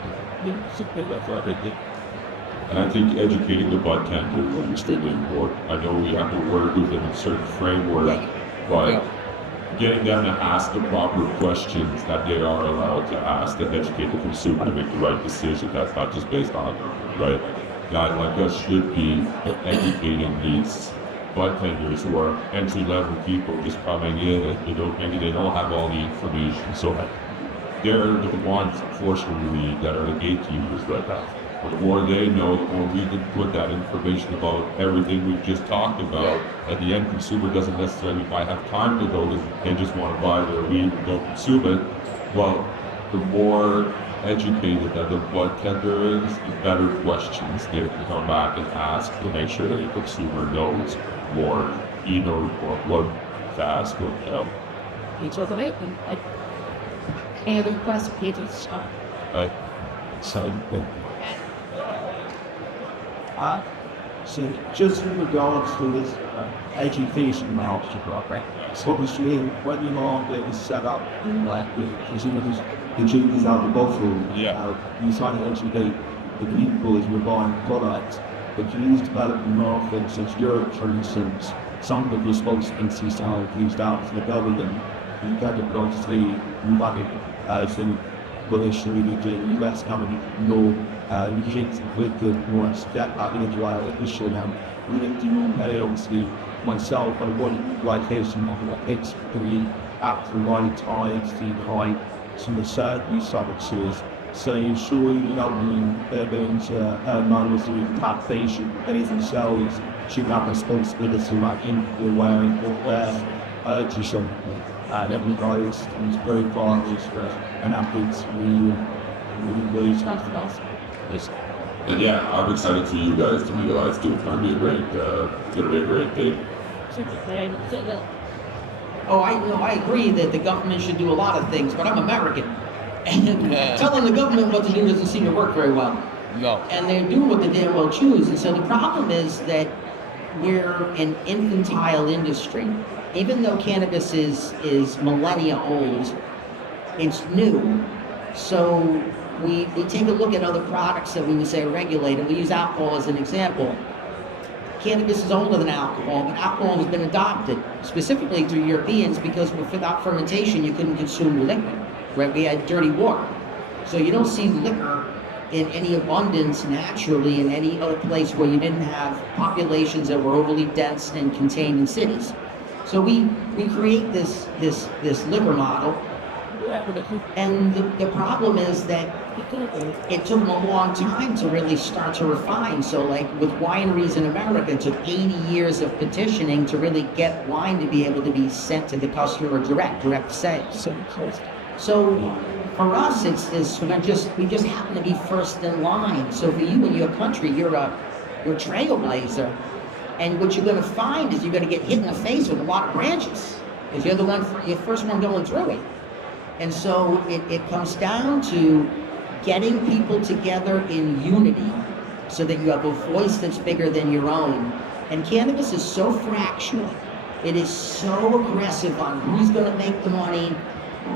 And I think educating the Budtender is extremely important. I know we have to work within a certain framework, but getting them to ask the proper questions that they are allowed to ask to educate the consumer to make the right decision. That's not just based on, right? Guys like us should be educating these Budtenders who are entry-level people just coming in and, you know, maybe they don't have all the information. So they're the ones, unfortunately, that are the gatekeepers right now. The more they know, the more we can put that information about everything we've just talked about. At the end, consumer doesn't necessarily might have time to go and just want to buy their weed and go consume it. Well, the more educated that the Budtender is, the better questions they can come back and ask to make sure that the consumer knows more, you know, what to ask or help. Any other questions? So just in regards to this education program, so obviously when the market is set up, like consumers, the duties out the bottom, you try to educate the people as you're buying products, but you use developing markets such as Europe, for instance, some of the responsibilities are used out to the government. You get to obviously money some British religion, US government law, religions with the more step up into our official obviously myself, I want like here's it's pretty at the right time, the high some of the certain services saying surely the government there's non-Muslim taxation and themselves should have responsibility like in the wearing or to some everybody is very far and athletes really And yeah, I'm excited for you guys to legalize too. It's gonna be a great thing. Oh, I agree that the government should do a lot of things, but I'm American. And telling the government what to do doesn't seem to work very well. No. And they're doing what they damn well choose. And so the problem is that we're an infantile industry. Even though cannabis is millennia old, it's new. So we take a look at other products that we would say are regulated. We use alcohol as an example. Cannabis is older than alcohol, but alcohol has been adopted specifically through Europeans because without fermentation you couldn't consume liquor. Right? We had dirty water. So you don't see liquor in any abundance naturally in any other place where you didn't have populations that were overly dense and contained in cities. So we create this liquor model, and the problem is that it took them a long time to really start to refine. So like with wineries in America, it took 80 years of petitioning to really get wine to be able to be sent to the customer direct sales. So for us, we just happen to be first in line. So for you and your country, you're a trailblazer. And what you're going to find is you're going to get hit in the face with a lot of branches if you're you're first one going through it. And so it comes down to getting people together in unity so that you have a voice that's bigger than your own. And cannabis is so fractional. It is so aggressive on who's going to make the money,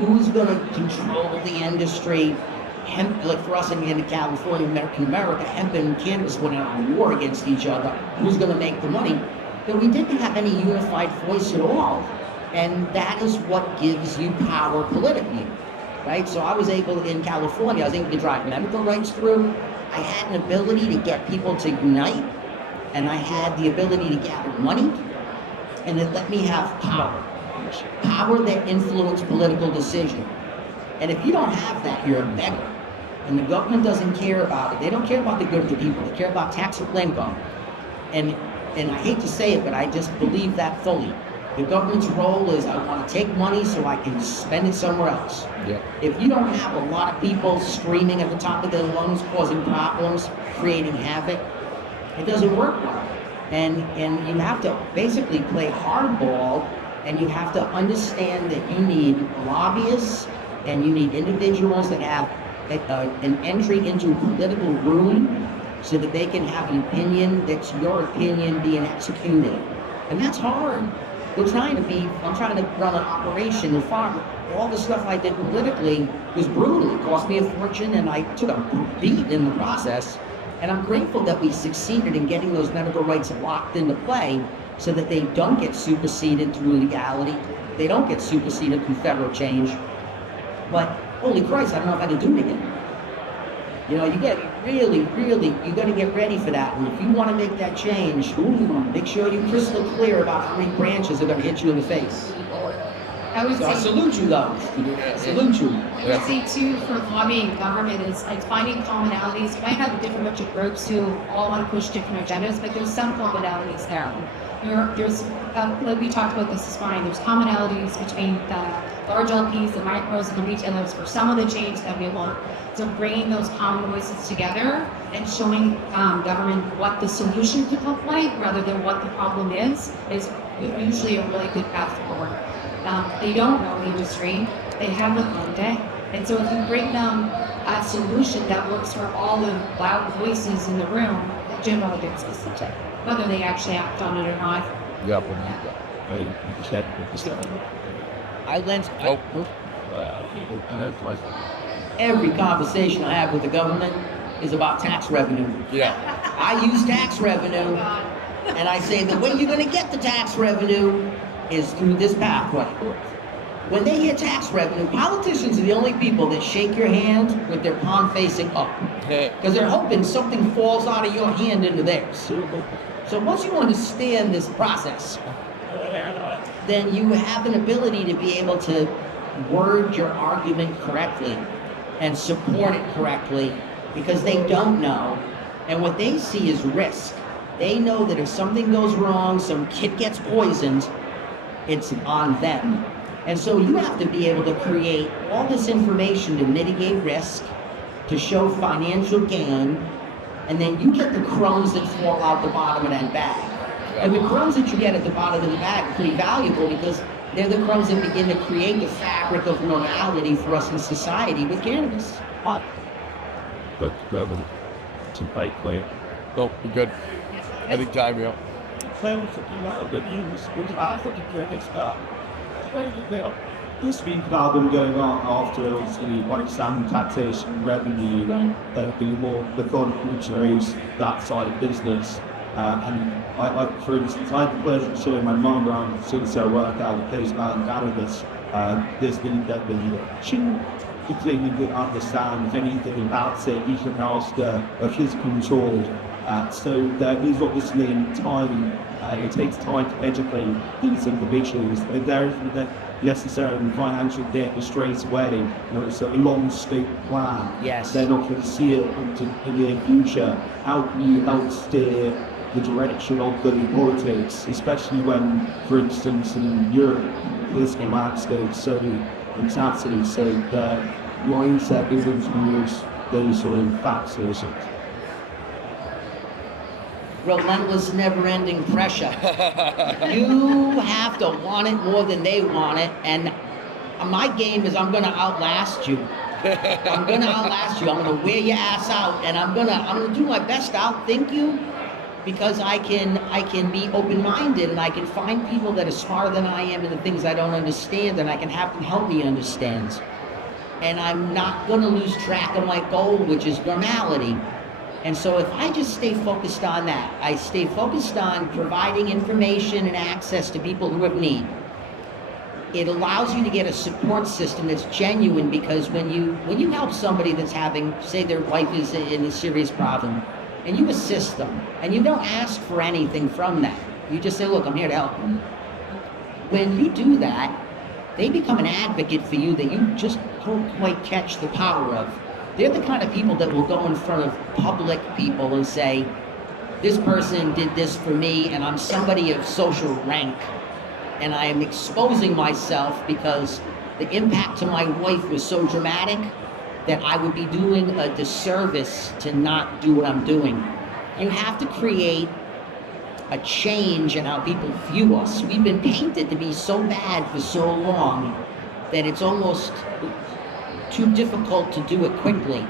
who's going to control the industry. Hemp, like for us in California, America, hemp and cannabis went out on war against each other. Who's going to make the money? But we didn't have any unified voice at all. And that is what gives you power politically, right? So I was able, in California, I was able to drive medical rights through. I had an ability to get people to unite, and I had the ability to gather money, and it let me have power. Power that influenced political decision. And if you don't have that, you're a beggar. And the government doesn't care about it. They don't care about the good of the people. They care about taxable income. And I hate to say it, but I just believe that fully. The government's role is I want to take money so I can spend it somewhere else. Yeah. If you don't have a lot of people screaming at the top of their lungs, causing problems, creating havoc, it doesn't work well. And you have to basically play hardball, and you have to understand that you need lobbyists and you need individuals that have an entry into a political room so that they can have an opinion that's your opinion being executed. And that's hard. I'm trying to run an operation in farm. All the stuff I did politically was brutal. It cost me a fortune, and I took a beat in the process. And I'm grateful that we succeeded in getting those medical rights locked into play so that they don't get superseded through legality. They don't get superseded through federal change. But holy Christ, I don't know if I can do it again. You know, you get really, you got to get ready for that. And if you want to make that change, make sure you're crystal clear about how many branches are going to hit you in the face. I would So I say, salute you, though. Salute you. I would say too, for lobbying government is like finding commonalities. You might have a different bunch of groups who all want to push different agendas, but there's some commonalities there. There's like we talked about this morning, there's commonalities between the large LPs, the micros, and the retailers for some of the change that we want. So bringing those common voices together and showing government what the solution could look like rather than what the problem is usually a really good path forward. They don't know the industry, they haven't learned it, and so if you bring them a solution that works for all the loud voices in the room, generally gets specific, whether they actually act on it or not. Yeah. Every conversation I have with the government is about tax revenue. Yeah. I use tax revenue, and I say the way you're going to get the tax revenue is through this pathway. When they hear tax revenue, politicians are the only people that shake your hand with their palm facing up. Because they're hoping something falls out of your hand into theirs. So once you understand this process, then you have an ability to be able to word your argument correctly. and support it correctly because they don't know. And what they see is risk. They know that if something goes wrong, some kid gets poisoned, it's on them. And so you have to be able to create all this information to mitigate risk, to show financial gain, and then you get the crumbs that fall out the bottom of that bag. And the crumbs that you get at the bottom of the bag are pretty valuable because they're the crumbs that begin to create the fabric of normality for us in society with cannabis. But to make clear. Oh, we're good. Anytime, yeah. This week I've been going on after obviously like some taxation, revenue, the more methodical that side of business. And I, for instance, I had the pleasure of showing my mum around since I work out the case about cannabis. There's been she completely didn't understand anything about it, you can ask of his control. So there is obviously time, it takes time to educate these individuals. There isn't necessarily financial debt straight away. It's a long state plan. Yes. They're not going to see it in the near future. How can you help steer the direction of the politics, especially when, for instance, in Europe, political landscape so exactly so the mindset isn't towards those sort of factors. Relentless, never-ending pressure. You have to want it more than they want it, and my game is I'm gonna outlast you. I'm gonna outlast you. I'm gonna wear your ass out, and I'm gonna do my best to outthink you, because I can be open-minded, and I can find people that are smarter than I am in the things I don't understand, and I can have them help me understand. And I'm not gonna lose track of my goal, which is normality. And so if I just stay focused on that, I stay focused on providing information and access to people who have need, it allows you to get a support system that's genuine, because when you help somebody that's having, say their wife is in a serious problem, and you assist them, and you don't ask for anything from that, you just say, look, I'm here to help them. When you do that, they become an advocate for you that you just don't quite catch the power of. They're the kind of people that will go in front of public people and say, this person did this for me, and I'm somebody of social rank, and I am exposing myself because the impact to my wife was so dramatic that I would be doing a disservice to not do what I'm doing. You have to create a change in how people view us. We've been painted to be so bad for so long that it's almost too difficult to do it quickly.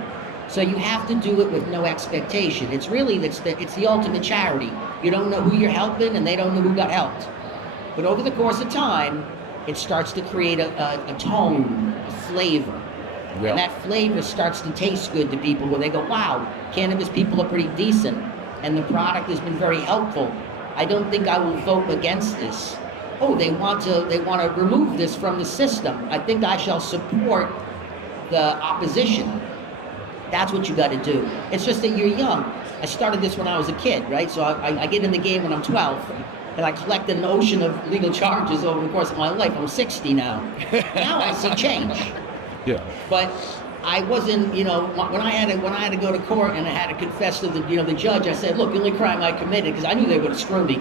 So you have to do it with no expectation. It's the ultimate charity. You don't know who you're helping, and they don't know who got helped. But over the course of time, it starts to create a tone, a flavor. Yeah. And that flavor starts to taste good to people, where they go, wow, cannabis people are pretty decent, and the product has been very helpful. I don't think I will vote against this. Oh, they want to remove this from the system. I think I shall support the opposition. That's what you got to do. It's just that you're young. I started this when I was a kid, right? So I get in the game when I'm 12, and I collect an ocean of legal charges over the course of my life. I'm 60 now. Now I see change. Yeah. But I wasn't, when I had to go to court and I had to confess to the judge, I said, look, the only crime I committed, because I knew they were going to screw me.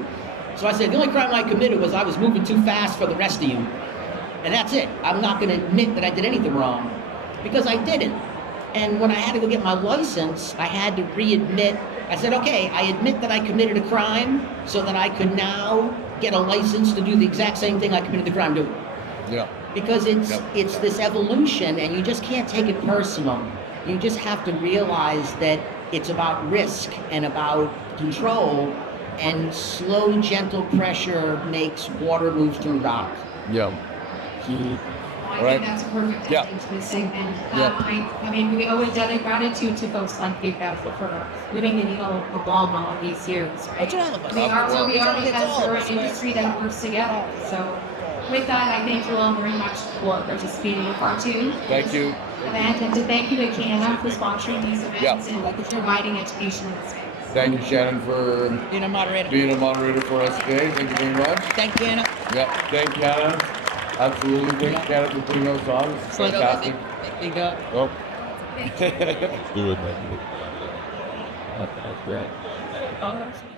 So I said, the only crime I committed was I was moving too fast for the rest of you. And that's it. I'm not going to admit that I did anything wrong, because I didn't. And when I had to go get my license, I had to readmit. I said, okay, I admit that I committed a crime so that I could now get a license to do the exact same thing I committed the crime doing. Yeah. Because it's this evolution, and you just can't take it personal. You just have to realize that it's about risk and about control, and slow, gentle pressure makes water move through rock. Yeah. I think that's a perfect ending to this segment. I mean, we always done a gratitude to folks like you guys for living the needle of all these years. Right? We are where we are because we're an industry that works together. So with that, I thank you all very much for participating in part 2. Thank you. And to thank you to CANNA for sponsoring these events and providing education in this space. Thank you, Shannon, for Being a moderator. being a moderator for us today. Thank you very much. Thank CANNA. Yeah. Thank CANNA. Absolutely. Thank CANNA for putting us on. It's fantastic. There you go. Oh, Do it. That's great.